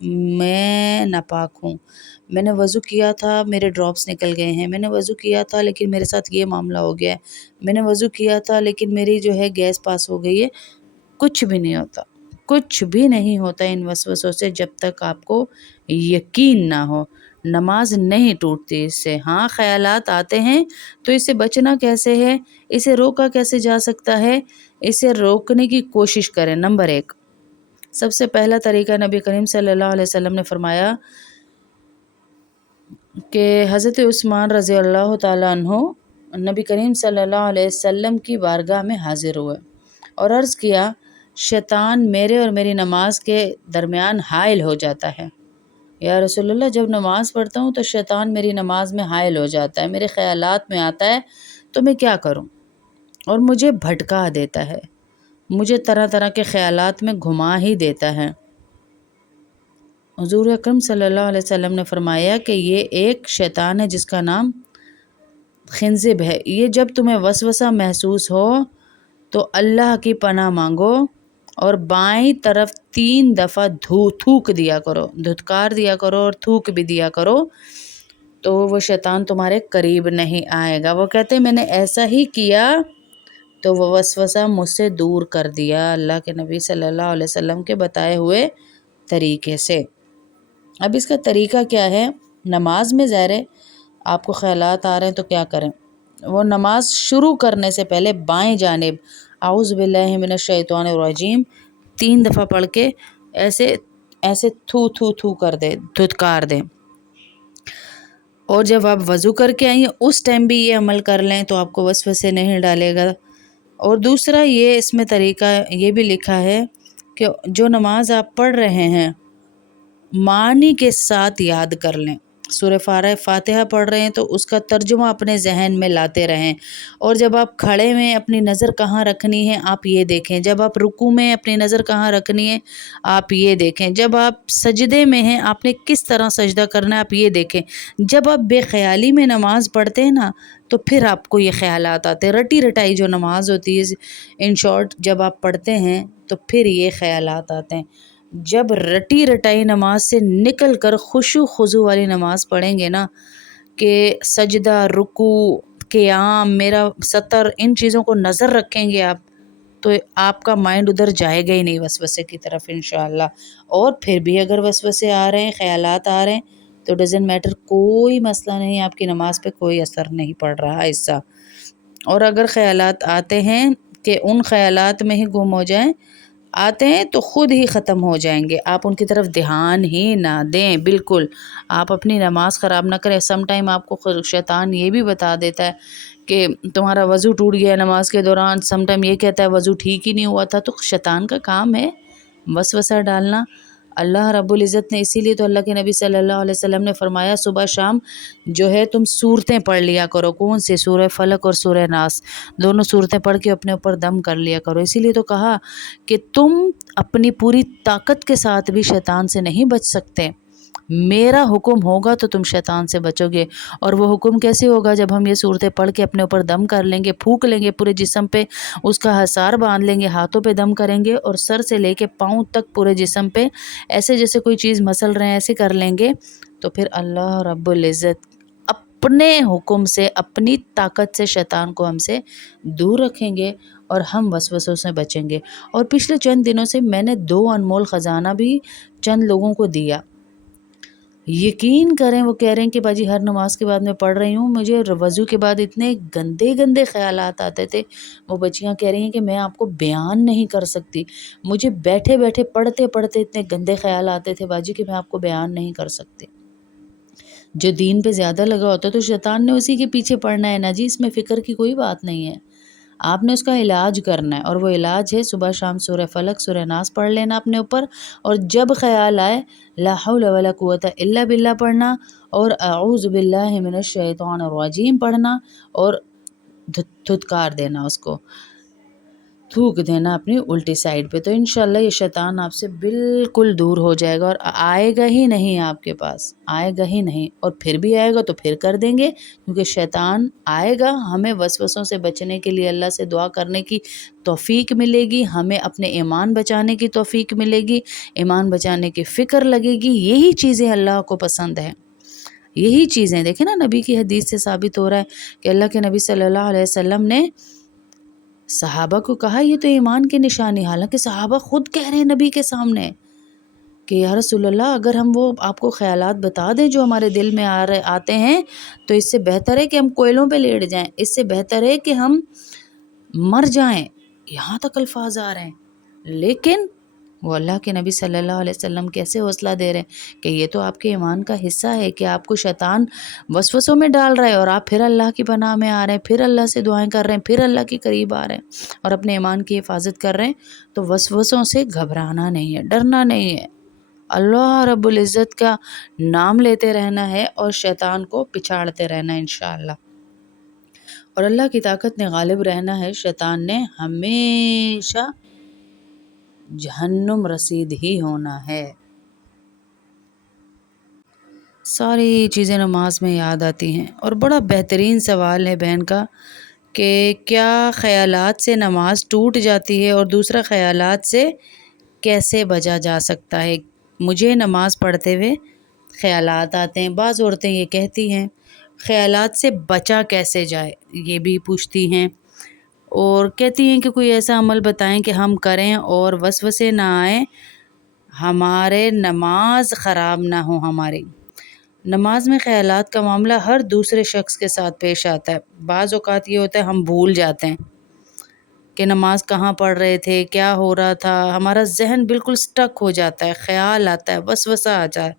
میں ناپاک ہوں، میں نے وضو کیا تھا میرے ڈراپس نکل گئے ہیں، میں نے وضو کیا تھا لیکن میرے ساتھ یہ معاملہ ہو گیا ہے، میں نے وضو کیا تھا لیکن میری جو ہے گیس پاس ہو گئی ہے. کچھ بھی نہیں ہوتا، کچھ بھی نہیں ہوتا ان وسوسوں سے جب تک آپ کو یقین نہ ہو. نماز نہیں ٹوٹتی اس سے. ہاں خیالات آتے ہیں تو اس سے بچنا کیسے ہے، اسے روکا کیسے جا سکتا ہے، اسے روکنے کی کوشش کریں. نمبر 1، سب سے پہلا طریقہ نبی کریم صلی اللہ علیہ وسلم نے فرمایا کہ حضرت عثمان رضی اللہ تعالیٰ عنہ نبی کریم صلی اللہ علیہ وسلم کی بارگاہ میں حاضر ہوئے اور عرض کیا، شیطان میرے اور میری نماز کے درمیان حائل ہو جاتا ہے. یا رسول اللہ، جب نماز پڑھتا ہوں تو شیطان میری نماز میں حائل ہو جاتا ہے، میرے خیالات میں آتا ہے، تو میں کیا کروں؟ اور مجھے بھٹکا دیتا ہے، مجھے طرح طرح کے خیالات میں گھما ہی دیتا ہے. حضور اکرم صلی اللہ علیہ وسلم نے فرمایا کہ یہ ایک شیطان ہے جس کا نام خنزب ہے. یہ جب تمہیں وسوسہ محسوس ہو تو اللہ کی پناہ مانگو اور بائیں طرف 3 دفعہ تھوک دیا کرو، دھتکار دیا کرو اور تھوک بھی دیا کرو، تو وہ شیطان تمہارے قریب نہیں آئے گا. وہ کہتے ہیں میں نے ایسا ہی کیا تو وہ وسوسہ مجھ سے دور کر دیا اللہ کے نبی صلی اللہ علیہ وسلم کے بتائے ہوئے طریقے سے. اب اس کا طریقہ کیا ہے؟ نماز میں ظاہر ہے آپ کو خیالات آ رہے ہیں تو کیا کریں؟ وہ نماز شروع کرنے سے پہلے بائیں جانب اعوذ باللہ من الشیطان الرجیم 3 دفعہ پڑھ کے ایسے ایسے تھو تھو تھو کر دے، دھتکار دیں. اور جب آپ وضو کر کے آئیں اس ٹائم بھی یہ عمل کر لیں تو آپ کو وسوسے نہیں ڈالے گا. اور دوسرا یہ اس میں طریقہ یہ بھی لکھا ہے کہ جو نماز آپ پڑھ رہے ہیں معنی کے ساتھ یاد کر لیں. سورہ فاتحہ پڑھ رہے ہیں تو اس کا ترجمہ اپنے ذہن میں لاتے رہیں. اور جب آپ کھڑے میں اپنی نظر کہاں رکھنی ہے آپ یہ دیکھیں، جب آپ رکوع میں اپنی نظر کہاں رکھنی ہے آپ یہ دیکھیں، جب آپ سجدے میں ہیں آپ نے کس طرح سجدہ کرنا ہے آپ یہ دیکھیں. جب آپ بے خیالی میں نماز پڑھتے ہیں نا تو پھر آپ کو یہ خیالات آتے ہیں. رٹی رٹائی جو نماز ہوتی ہے ان شارٹ جب آپ پڑھتے ہیں تو پھر یہ خیالات آتے ہیں. جب رٹی رٹائی نماز سے نکل کر خشوع خضوع والی نماز پڑھیں گے نا کہ سجدہ، رکوع، قیام، میرا سطر، ان چیزوں کو نظر رکھیں گے آپ تو آپ کا مائنڈ ادھر جائے گا ہی نہیں وسوسے کی طرف انشاءاللہ. اور پھر بھی اگر وسوسے آ رہے ہیں، خیالات آ رہے ہیں تو ڈزنٹ میٹر، کوئی مسئلہ نہیں، آپ کی نماز پہ کوئی اثر نہیں پڑ رہا اس سے. اور اگر خیالات آتے ہیں کہ ان خیالات میں ہی گم ہو جائیں، آتے ہیں تو خود ہی ختم ہو جائیں گے، آپ ان کی طرف دھیان ہی نہ دیں. بالکل آپ اپنی نماز خراب نہ کریں. سم ٹائم آپ کو شیطان یہ بھی بتا دیتا ہے کہ تمہارا وضو ٹوٹ گیا نماز کے دوران، سم ٹائم یہ کہتا ہے وضو ٹھیک ہی نہیں ہوا تھا. تو شیطان کا کام ہے وسوسہ ڈالنا. اللہ رب العزت نے اسی لیے تو اللہ کے نبی صلی اللہ علیہ وسلم نے فرمایا صبح شام جو ہے تم سورتیں پڑھ لیا کرو. کون سے؟ سورہ فلق اور سورہ ناس، دونوں سورتیں پڑھ کے اپنے اوپر دم کر لیا کرو. اسی لیے تو کہا کہ تم اپنی پوری طاقت کے ساتھ بھی شیطان سے نہیں بچ سکتے، میرا حکم ہوگا تو تم شیطان سے بچو گے. اور وہ حکم کیسے ہوگا؟ جب ہم یہ صورتیں پڑھ کے اپنے اوپر دم کر لیں گے، پھونک لیں گے پورے جسم پہ، اس کا حصار باندھ لیں گے، ہاتھوں پہ دم کریں گے اور سر سے لے کے پاؤں تک پورے جسم پہ ایسے جیسے کوئی چیز مسل رہے ہیں ایسے کر لیں گے، تو پھر اللہ رب العزت اپنے حکم سے، اپنی طاقت سے شیطان کو ہم سے دور رکھیں گے اور ہم وسوسوں سے بچیں گے. اور پچھلے چند دنوں سے میں نے 2 انمول خزانہ بھی چند لوگوں کو دیا. یقین کریں وہ کہہ رہے ہیں کہ باجی ہر نماز کے بعد میں پڑھ رہی ہوں، مجھے وضو کے بعد اتنے گندے گندے خیالات آتے تھے. وہ بچیاں کہہ رہی ہیں کہ میں آپ کو بیان نہیں کر سکتی، مجھے بیٹھے بیٹھے پڑھتے پڑھتے اتنے گندے خیال آتے تھے باجی کہ میں آپ کو بیان نہیں کر سکتی. جو دین پہ زیادہ لگا ہوتا ہے تو شیطان نے اسی کے پیچھے پڑنا ہے نا جی، اس میں فکر کی کوئی بات نہیں ہے. آپ نے اس کا علاج کرنا ہے اور وہ علاج ہے صبح شام سورہ فلق سورہ ناس پڑھ لینا اپنے اوپر. اور جب خیال آئے لا حول ولا قوت الا باللہ پڑھنا اور اعوذ باللہ من الشیطان الرجیم پڑھنا اور دھتکار دینا اس کو. تھوک دینا اپنی الٹی سائڈ پہ، تو انشاءاللہ یہ شیطان آپ سے بالکل دور ہو جائے گا اور آئے گا ہی نہیں آپ کے پاس، آئے گا ہی نہیں، اور پھر بھی آئے گا تو پھر کر دیں گے، کیونکہ شیطان آئے گا، ہمیں وسوسوں سے بچنے کے لیے اللہ سے دعا کرنے کی توفیق ملے گی، ہمیں اپنے ایمان بچانے کی توفیق ملے گی، ایمان بچانے کی فکر لگے گی، یہی چیزیں اللہ کو پسند ہیں، یہی چیزیں دیکھیں نا، نبی کی حدیث سے ثابت ہو رہا ہے کہ اللہ کے نبی صلی اللہ علیہ وسلم نے صحابہ کو کہا یہ تو ایمان کی نشانی، حالانکہ صحابہ خود کہہ رہے ہیں نبی کے سامنے کہ یا رسول اللہ اگر ہم وہ آپ کو خیالات بتا دیں جو ہمارے دل میں آتے ہیں تو اس سے بہتر ہے کہ ہم کوئلوں پہ لیٹ جائیں، اس سے بہتر ہے کہ ہم مر جائیں، یہاں تک الفاظ آ رہے ہیں، لیکن وہ اللہ کے نبی صلی اللہ علیہ وسلم کیسے حوصلہ دے رہے ہیں کہ یہ تو آپ کے ایمان کا حصہ ہے کہ آپ کو شیطان وسوسوں میں ڈال رہا ہے اور آپ پھر اللہ کی پناہ میں آ رہے ہیں، پھر اللہ سے دعائیں کر رہے ہیں، پھر اللہ کے قریب آ رہے ہیں اور اپنے ایمان کی حفاظت کر رہے ہیں، تو وسوسوں سے گھبرانا نہیں ہے، ڈرنا نہیں ہے، اللہ رب العزت کا نام لیتے رہنا ہے اور شیطان کو پچھاڑتے رہنا ہے انشاءاللہ، اور اللہ کی طاقت نے غالب رہنا ہے، شیطان نے ہمیشہ جہنم رسید ہی ہونا ہے۔ ساری چیزیں نماز میں یاد آتی ہیں، اور بڑا بہترین سوال ہے بہن کا کہ کیا خیالات سے نماز ٹوٹ جاتی ہے، اور دوسرا خیالات سے کیسے بچا جا سکتا ہے؟ مجھے نماز پڑھتے ہوئے خیالات آتے ہیں، بعض عورتیں یہ کہتی ہیں خیالات سے بچا کیسے جائے، یہ بھی پوچھتی ہیں، اور کہتی ہیں کہ کوئی ایسا عمل بتائیں کہ ہم کریں اور وسوسے نہ آئیں، ہمارے نماز خراب نہ ہو ہماری۔ نماز میں خیالات کا معاملہ ہر دوسرے شخص کے ساتھ پیش آتا ہے، بعض اوقات یہ ہوتا ہے ہم بھول جاتے ہیں کہ نماز کہاں پڑھ رہے تھے، کیا ہو رہا تھا، ہمارا ذہن بالکل سٹک ہو جاتا ہے، خیال آتا ہے، وسوسہ آ جائے،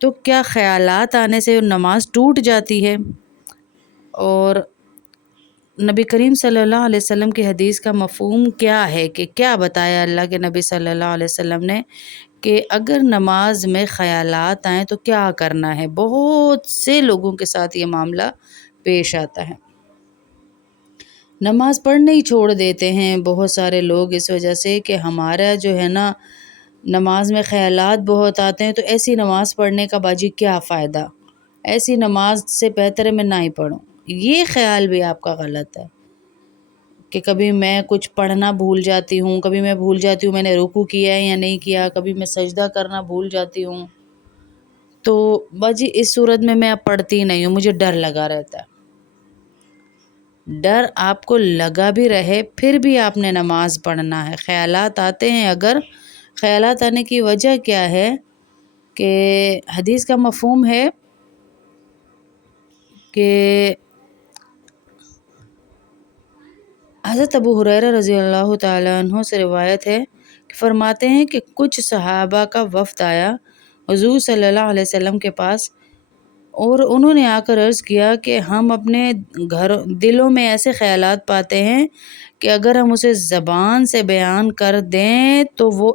تو کیا خیالات آنے سے نماز ٹوٹ جاتی ہے؟ اور نبی کریم صلی اللہ علیہ وسلم کی حدیث کا مفہوم کیا ہے کہ کیا بتایا اللہ کے نبی صلی اللہ علیہ وسلم نے کہ اگر نماز میں خیالات آئیں تو کیا کرنا ہے؟ بہت سے لوگوں کے ساتھ یہ معاملہ پیش آتا ہے، نماز پڑھنے ہی چھوڑ دیتے ہیں بہت سارے لوگ اس وجہ سے کہ ہمارا جو ہے نا نماز میں خیالات بہت آتے ہیں، تو ایسی نماز پڑھنے کا باجی کیا فائدہ، ایسی نماز سے بہتر ہے میں نہ ہی پڑھوں۔ یہ خیال بھی آپ کا غلط ہے کہ کبھی میں کچھ پڑھنا بھول جاتی ہوں، کبھی میں بھول جاتی ہوں میں نے رکوع کیا ہے یا نہیں کیا، کبھی میں سجدہ کرنا بھول جاتی ہوں، تو باجی اس صورت میں اب پڑھتی نہیں ہوں، مجھے ڈر لگا رہتا ہے۔ ڈر آپ کو لگا بھی رہے پھر بھی آپ نے نماز پڑھنا ہے، خیالات آتے ہیں، اگر خیالات آنے کی وجہ کیا ہے کہ حدیث کا مفہوم ہے کہ حضرت ابو ہریرہ رضی اللہ تعالیٰ عنہ سے روایت ہے کہ فرماتے ہیں کہ کچھ صحابہ کا وفد آیا حضور صلی اللہ علیہ وسلم کے پاس، اور انہوں نے آ کر عرض کیا کہ ہم اپنے دلوں میں ایسے خیالات پاتے ہیں کہ اگر ہم اسے زبان سے بیان کر دیں تو وہ